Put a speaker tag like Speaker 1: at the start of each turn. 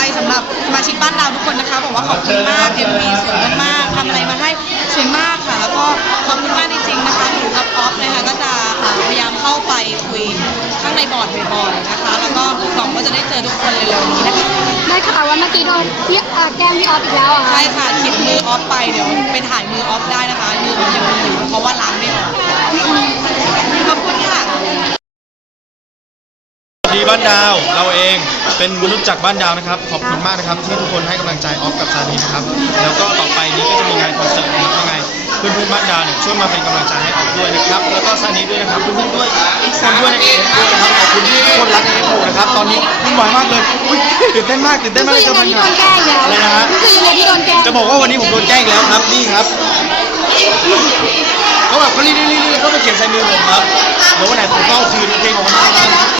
Speaker 1: กับสมาชิกบ้านเราทุกคนนะคะบอกว่าขอบคุณมาก MV สวยมากๆทำอะไรมาให้สวยมากค่ะ แล้วก็ขอบคุณมากจริงๆนะคะหนูกับออฟนะคะก็จะเอ่อพยายามเข้าไปคุยข้างในบอร์ดบ่อยๆนะคะ แล้วก็หวังว่าจะได้เจอทุกคนเร็วๆนี้นะคะ
Speaker 2: ได้ข่าวว่าเมื่อกี้โดนพี่เอ่อแกล้งพี่ออฟอีกแล้วเหรอะ
Speaker 1: ใช่ค่ะคิดมือออฟไปเดี๋ยวไปถ่ายมือออฟได้นะคะมือออฟยังมีอยู่เพราะว่าล้าง
Speaker 3: บ้านดาว เราเองเป็นมนุษย์จากบ้านดาวนะครับ ขอบคุณมากนะครับที่ทุกคนให้กำลังใจออฟกับซานีนะครับ แล้วก็ต่อไปนี้ก็จะมีงานคอนเสิร์ตนะครับยังไงเพื่อนๆบ้านดาวเนี่ยช่วยมาเป็นกำลังใจให้ออฟด้วยนะครับ แล้วก็ซานีด้วยนะครับเพื่อนๆด้วยทุกคนด้วยในเอฟด้วยนะครับขอบคุณที่ทุกคนรักในเอฟนะครับ ตอนนี้วุ่นวายมากเลยอุ๊ยตื่นเต้นมากตื่นเต้นมาก
Speaker 2: คื
Speaker 3: เล
Speaker 2: อยยังไง
Speaker 3: เจอ
Speaker 2: ที่
Speaker 3: บรร
Speaker 2: โด
Speaker 3: ยานกาศอะไร
Speaker 2: แกล้งอีกแล้ว
Speaker 3: นะฮะ
Speaker 2: คือยังไงที่โดนแกล้ง
Speaker 3: จะบอกว่าวันนี้ผมโดนแกล้งอีกแล้วครับนี่ครับเขาแบบเขารีบๆๆๆเขามาเขียนใส่มือผมครับเดี๋ยววันไหนผมต้องเอา